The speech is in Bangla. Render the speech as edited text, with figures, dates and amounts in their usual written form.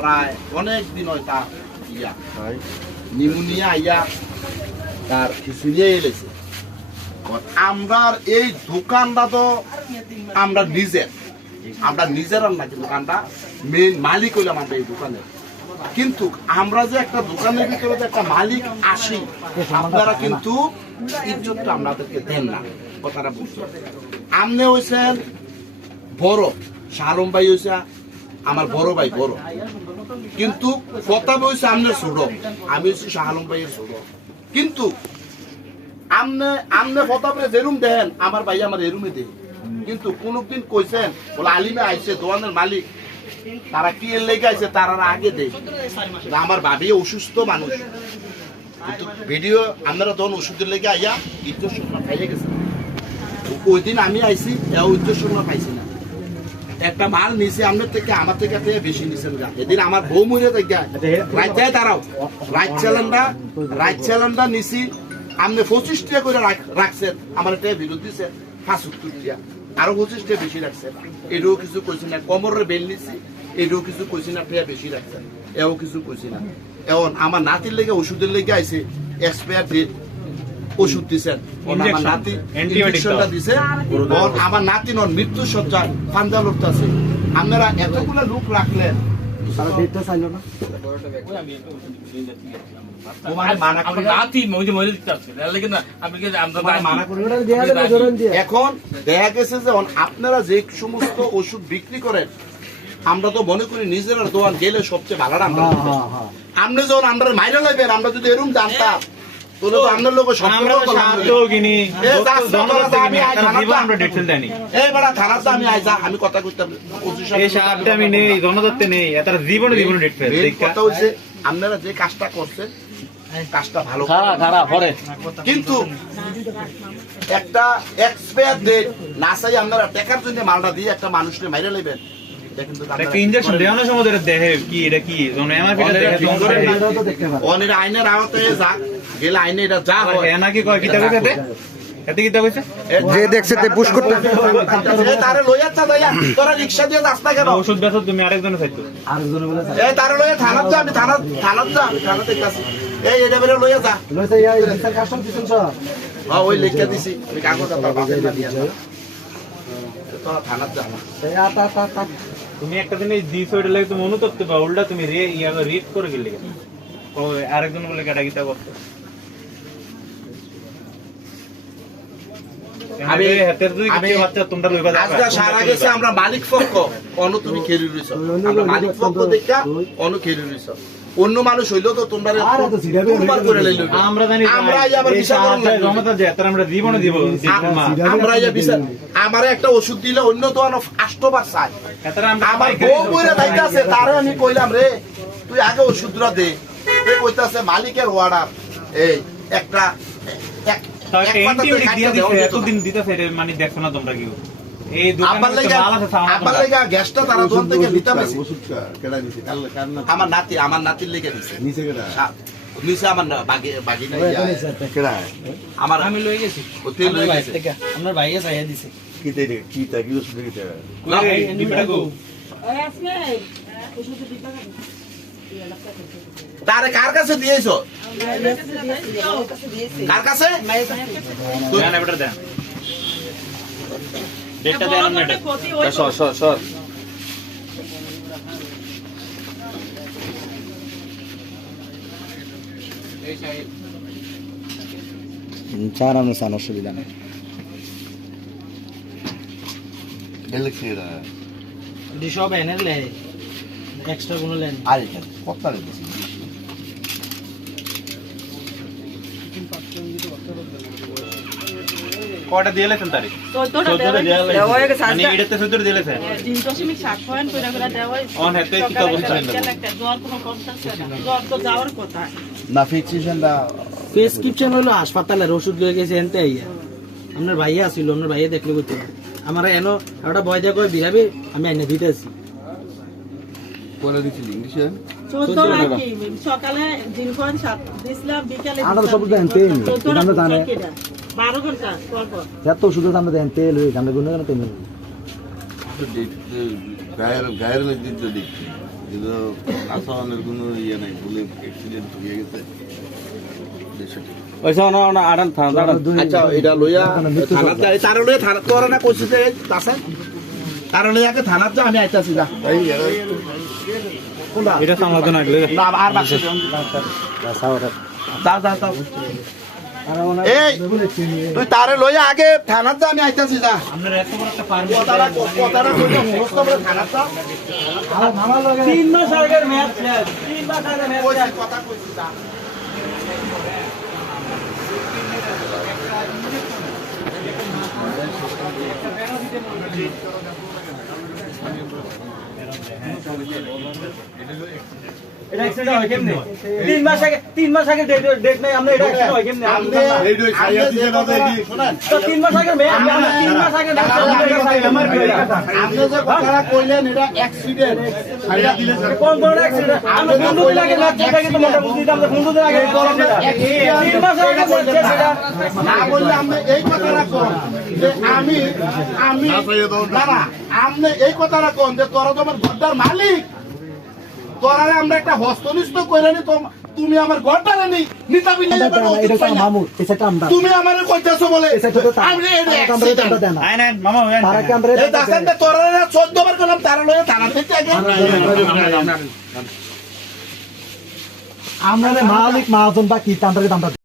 প্রায় অনেক দিন হয় তার নিউমোনিয়া আইয়া তার খিচুড়িয়ে এলেছে। আমরা এই দোকানটা তো আমরা নিজের নাকি দোকানটা মেন মালিক হইলাম আমরা এই দোকানের, কিন্তু আমরা যে একটা দোকানের ভিতরে যে একটা মালিক আসি আপনারা কিন্তু ইজ্জতটা আমাদেরকে দেন না, কথাটা বুঝছেন। আপনি হয়েছেন বড়, শাহরুম ভাই হয়েছে আমার বড় ভাই বড়, কিন্তু কথা হয়েছে আপনার ছোট, আমি হচ্ছি শাহ আলম ভাইয়ের ছোট, কিন্তু আমনে ফতাবরে যেরুম দেন আমার ভাই আমার এরুমে দেন, কিন্তু কোনদিন কইছেন বলে আলিমে আইছে দোকানের মালিক তারা কি এর লেগে আইছে তারা আগে দেয়। আমার ভাবি অসুস্থ মানুষ, কিন্তু ভিডিও আপনারা তখন ওষুধের লেগে আইয়া ইজ্জত সম্মান খাইয়ে গেছে। ওই দিন আমি আইছি ইজ্জত সম্মান পাইছি না, একটা মাল নিছে আপনার থেকে আমার থেকে বেশি নিছেন। এদিন আমার বউ মরে থেকে রাজ্যায় তারাও রাইট চ্যালেঞ্জটা নিছি আপনি 25 টাকা করে রাখছেন, আমার এটা বিরোধ দিছে 75 টাকা, আরো 25 টাকা বেশি রাখছেন। এটাও কিছু কইছি না, কোমরের বেল নিছি এটাও কিছু কইছি না, টাকা বেশি রাখছেন এও কিছু কইছি না। এখন আমার নাতির লেগে ওষুধের লেগে আইছে এক্সপায়ার ডেট ওষুধ দিছেন, আমার নাতি ইনজেকশনটা দিছে, আমার নাতি নন মৃত্যু সজ্জায় ফান্দা লড়তেছে। আপনারা এতগুলো লোক রাখলেন তারা ডেটটা চাইল না, এখন দেখা গেছে যে আপনারা যে সমস্ত ওষুধ বিক্রি করেন আমরা তো মনে করি নিজেরা দোকান গেলে সবচেয়ে ভালো। আপনি যখন আমরা মাইরা লাগবেন, আমরা যদি এরকম জানতাম আমি কথা করতাম আমি নেই জনদত্তে নেই জীবনে আপনারা যে কাজটা করছেন কাজটা ভালো, কিন্তু একটা এক্সপায়ার ডেট না চাই আপনারা টাকার জন্য মালটা দিয়ে একটা মানুষকে মাইরে নেবেন। আইনের আওতায় যাক গেলে আইনে এটা যা হয় নাকি কয় কিতা কইছে এতে কিতা কইছে যে দেখছে তে পুশ করতে তারে লইয়া চা যাইয়া তোরা রিকশা দিয়ে যাস না কেন? ওষুধ বেচো তুমি আরেকজনে চাইতো আরেকজনে বলে এই তারে লইয়া থানাত যা, আমি থানাত যা, থানাতে কাছে এই এটা বেরে লইয়া যা লইয়া এই বিচার কাস্টম দিছেন স্যার। হ্যাঁ ওই লেখা দিছি আমি কাগজ আপনার বাপের না দিয়া তোরা থানাত যা। এই আতা তুমি একটা দিন এই দিছ ওইটা লাগে তুমি অনুতপ্ত বা উল্টা তুমি রিড করে গেলে ও আরেকজন বলে কেটা গিতা করতে আমরা মালিক পক্ষ অন্য তুমি খেলি রইছ, আমরা মালিক পক্ষ দেখা অন্য খেলি রইছ, অন্য মানুষ হইলো তো তোমরা করে লইল। আমরা জানি আমরা জীবনে দিব আমরা আমার একটা ওষুধ দিলে অন্য তো 8বার চাই। আমার বউ বইরা যাইতাছে তারে আমি কইলাম রে তুই আগে ওষুধটা দে, কইতাছে মালিকের অর্ডার এই একটা এতদিন দিতে মানে দেখো না তোমরা কেউ এই গ্যাসটা তারা দোকান থেকে নিতে পারছে। আমার নাতির লেগে দিছে নিচে আমার বাগি আমার আমি লই গেছি আপনার ভাইয়া চাইয়া দিছে তারে কার কাছে দিয়েছ? কার কাছে? চার আমরা সান অসুবিধা নেই সব এনে এক্সট্রা কোনো লেন আর কত কয়টা দিয়েছেন তারিখ 14 দেওয়া হয়ে গেছে মানে এটাতে 14 দিয়েছেন 3.7 পয়েন্ট করে করে দেওয়া হইছে অন হেতে কি অবস্থা জ্বর কোনো কমছে না জ্বর তো যাওয়ার কথা না ফিক্সেশনটা প্রেসক্রিপশন হলো হাসপাতালের ওষুধ লয়ে গেছে এনতে আইয়া আপনার ভাইয়া ছিল আপনার ভাইয়া দেখলে কইতে আমার এনো একটা ভয় দেয়া কই বিরাবে আমি এনে দিতেছি কোলা দিছিল ইংলিশে 14 নাকি সকালে দিন কোন 7 দিছিলাম বিকালে আর সব জানতে আমরা জানে 12 ঘন্টা পর পর এত ওষুধ আমরা জানতে লই আমরা গুণ কেন তেমন গায়ের মধ্যে দিতে কিন্তু আসামের কোনো ইয়ে নাই বলে অ্যাক্সিডেন্ট হয়ে গেছে ওইসব না আড়ান থানা আচ্ছা এটা লইয়া থানাত যাই তার লইয়া থানা তোরা না কইছিস যে তাসা তার লইয়াকে থানাত যা আমি আইতাছি যা কোনটা এটা সামলাতে না গেলে না আর বাকি দাও দাও দাও এই তুই তারে লইয়া আগে থানাত যা আমি আইতাছি যা আপনার এত বড় একটা কথাটা কইতে মুখস্থ করে থানাত যা 3 মাস আগের ম্যাচ 3 মাস আগের ম্যাচ কইছি কথা কইছি যা এটা অ্যাক্সিডেন্ট হয় কেমনে 3 মাস আগে ডেট নাই আমরা এটা অ্যাক্সিডেন্ট হয় কেমনে তো 3 মাস আগে ম্যাচ 3 মাস আগে আপনি যে কথাটা কইলেন এটা অ্যাক্সিডেন্ট ছাইড়া দিলে কোন কোন অ্যাক্সিডেন্ট আমরা বন্ধু লাগে ম্যাচ এটা কিন্তু মোটা বুঝি আমরা বন্ধুদের আগে 3 মাস আগে সেটা না বললে আপনি এই কথাটা কোন যে আমি না না আপনি এই কথাটা কোন যে তোরা তোমার ঘরটার মালিক তোরারে আমরা একটা হস্তনিষ্ঠ কইরা নি তুমি আমার ঘরটারে নি নিতাবি না তুমি আমারে কইতাছো বলে আমি আই না মামা এই দেখেন না তোরারে 14 বার কইলাম তারা লয়ে থানা থেকে আগে আমরা মালিক মহাজন বা কি আমরা